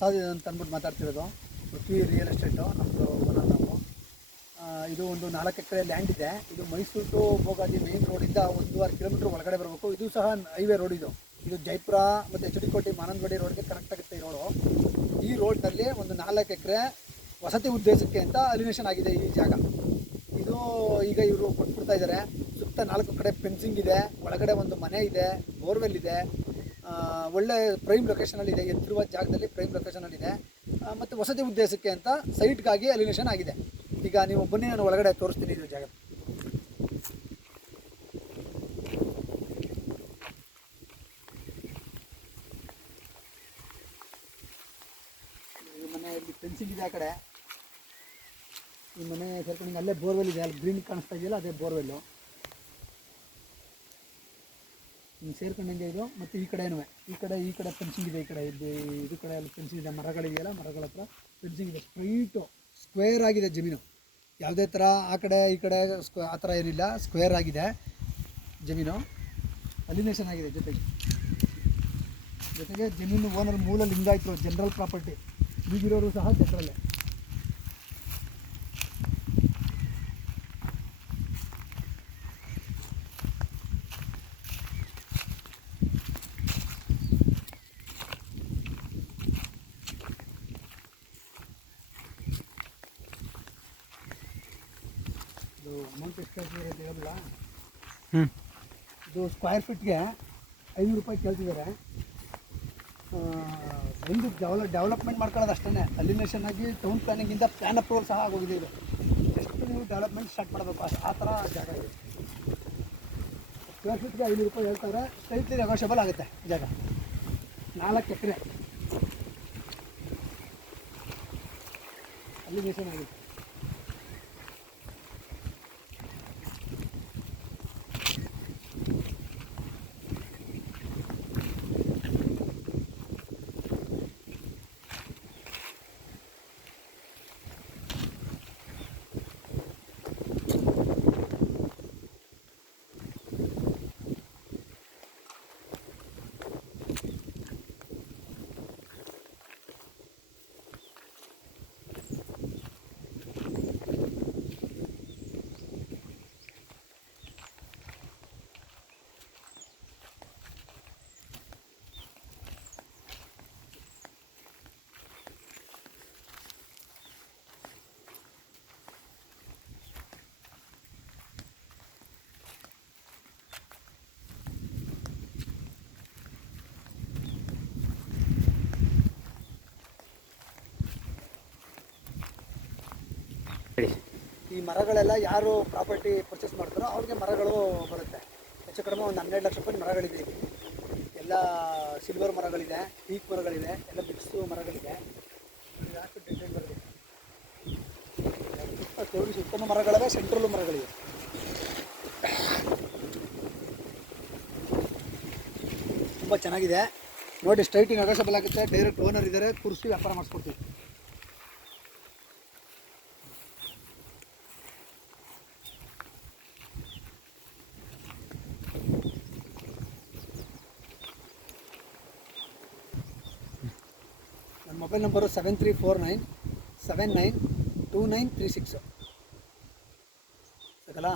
ಪ್ರಸಾದ್ ಅಂತ ಅಂದ್ಬಿಟ್ಟು ಮಾತಾಡ್ತಿರೋದು. ಪೃಥ್ವಿ ರಿಯಲ್ ಎಸ್ಟೇಟು ನಮ್ಮದು ಓನರ್ ನಾವು. ಇದು ಒಂದು 4 ಎಕರೆ ಲ್ಯಾಂಡ್ ಇದೆ. ಇದು ಮೈಸೂರು ಟು ಭೋಗಾದಿ ಮೇನ್ ರೋಡಿಂದ 1.5 ಕಿಲೋಮೀಟ್ರ್ ಒಳಗಡೆ ಬರಬೇಕು. ಇದು ಸಹ ಹೈವೇ ರೋಡ್. ಇದು ಜೈಪುರ ಮತ್ತು ಎಚ್ ಡಿ ಕೋಟೆ ಮಾನಂದವಾಡಿ ರೋಡ್ಗೆ ಕನೆಕ್ಟ್ ಆಗುತ್ತೆ ಈ ರೋಡು. ಈ ರೋಡ್ನಲ್ಲಿ ಒಂದು 4 ಎಕರೆ ವಸತಿ ಉದ್ದೇಶಕ್ಕೆ ಅಂತ ಅಲಿನೇಷನ್ ಆಗಿದೆ ಈ ಜಾಗ. ಇದು ಈಗ ಇವರು ಕೊಟ್ಬಿಡ್ತಾ ಇದ್ದಾರೆ. ಸುತ್ತ 4 ಕಡೆ ಫೆನ್ಸಿಂಗ್ ಇದೆ, ಒಳಗಡೆ ಒಂದು ಮನೆ ಇದೆ, ಬೋರ್ವೆಲ್ ಇದೆ, ಒಳ್ಳೆ ಪ್ರೈಮ್ ಲೊಕೇಶನಲ್ಲಿದೆ, ಎತ್ತಿರುವ ಜಾಗದಲ್ಲಿ ಪ್ರೈಮ್ ಲೊಕೇಶನಲ್ಲಿದೆ. ಮತ್ತು ವಸತಿ ಉದ್ದೇಶಕ್ಕೆ ಅಂತ ಸೈಟ್ಗಾಗಿ ಅಲಿನೇಷನ್ ಆಗಿದೆ. ಈಗ ನೀವು ಬನ್ನಿ, ನಾನು ಒಳಗಡೆ ತೋರಿಸ್ತೀನಿ ಇದು ಜಾಗ. ಈ ಮನೆ ಇಲ್ಲಿ ಫೆನ್ಸಿಂಗ್ ಇದೆ. ಆ ಕಡೆ ಈ ಮನೆ ಸೇರ್ಕೊಂಡು ಅಲ್ಲೇ ಬೋರ್ವೆಲ್ ಇದೆ, ಅಲ್ಲಿ ಗ್ರೀನ್ ಕಾಣಿಸ್ತಾ ಇದೆಯಲ್ಲ ಅದೇ ಬೋರ್ವೆಲ್ಲು. ಹಿಂಗೆ ಸೇರ್ಕೊಂಡಂಗೆ ಇದು. ಮತ್ತು ಈ ಕಡೆ ಫೆನ್ಸಿಂಗ್ ಇದೆ. ಈ ಕಡೆ ಇದು ಕಡೆ ಅಲ್ಲಿ ಫೆನ್ಸಿಂಗ್ ಇದೆ, ಮರಗಳಿದೆಯಲ್ಲ, ಮರಗಳ ಹತ್ರ ಫೆನ್ಸಿಂಗ್ ಇದೆ. ಸ್ಟ್ರೈಟು ಸ್ಕ್ವೇರ್ ಆಗಿದೆ ಜಮೀನು. ಯಾವುದೇ ಥರ ಆ ಕಡೆ ಈ ಕಡೆ ಆ ಥರ ಏನಿಲ್ಲ, ಸ್ಕ್ವೇರ್ ಆಗಿದೆ ಜಮೀನು. ಅಲಿನೇಷನ್ ಆಗಿದೆ. ಜೊತೆಗೆ ಜಮೀನು ಓನರ್ ಮೂಲ ಲಿಂಗಾಯತರು, ಜನರಲ್ ಪ್ರಾಪರ್ಟಿ. ಈಗಿರೋರು ಸಹ ಜನರಲ್ಲೇ. ಇದು ಅಮೌಂಟ್ ಎಷ್ಟು ಕೇಳ್ತಿದ್ದಾರೆ ಅಂತ ಹೇಳಲ್ಲ. ಇದು ಸ್ಕ್ವೇರ್ ಫೀಟ್ಗೆ 500 ರೂಪಾಯಿ ಕೇಳ್ತಿದ್ದಾರೆ. ಒಂದು ಡೆವಲಪ್ಮೆಂಟ್ ಮಾಡ್ಕೊಳ್ಳೋದು ಅಷ್ಟೇ. ಅಲಿನೇಷನ್ ಆಗಿ ಟೌನ್ ಪ್ಲಾನಿಂಗಿಂದ ಪ್ಲ್ಯಾನ್ ಅಪ್ರೂವಲ್ ಸಹ ಆಗೋಗಿದೆ. ಇದು ಎಷ್ಟು ನೀವು ಡೆವಲಪ್ಮೆಂಟ್ ಸ್ಟಾರ್ಟ್ ಮಾಡಬೇಕು ಆ ಥರ ಜಾಗ ಇದೆ. ಸ್ಕ್ವೇರ್ ಫೀಟ್ಗೆ 500 ರೂಪಾಯಿ ಹೇಳ್ತಾರೆ. ಸ್ಟ್ರೈಟ್ಲಿ ನೆಗೋಷಿಯಬಲ್ ಆಗುತ್ತೆ ಜಾಗ. 4 ಎಕರೆ ಅಲಿನೇಷನ್ ಆಗುತ್ತೆ. ಈ ಮರಗಳೆಲ್ಲ ಯಾರು ಪ್ರಾಪರ್ಟಿ ಪರ್ಚೇಸ್ ಮಾಡ್ತಾರೋ ಅವ್ರಿಗೆ ಮರಗಳು ಬರುತ್ತೆ. ಹೆಚ್ಚು ಕಡಿಮೆ ಒಂದು 12 ಲಕ್ಷ ರೂಪಾಯಿ ಮರಗಳಿದೆ. ಎಲ್ಲ ಸಿಲ್ವರ್ ಮರಗಳಿದೆ, ಟೀಕ್ ಮರಗಳಿದೆ, ಎಲ್ಲ ಮಿಕ್ಸು ಮರಗಳಿದೆ. ಯಾಕೆ ಡಿಸೈನ್ ಬರಬೇಕು ಸುತ್ತಲೂ ಮರಗಳಿವೆ, ಸೆಂಟ್ರಲ್ಲು ಮರಗಳಿವೆ. ತುಂಬ ಚೆನ್ನಾಗಿದೆ ನೋಡಿ. ಸ್ಟ್ರೈಟಿಂಗ್ ನೆಗೋಷಿಯಬಲ್ ಆಗುತ್ತೆ. ಡೈರೆಕ್ಟ್ ಓನರ್ ಇದ್ದಾರೆ, ಕೂರಿಸಿ ವ್ಯಾಪಾರ ಮಾಡಿಸ್ಕೊಡ್ತೀವಿ. ನನ್ನ ಮೊಬೈಲ್ ನಂಬರು 7349792936 ಸಕಲಾ.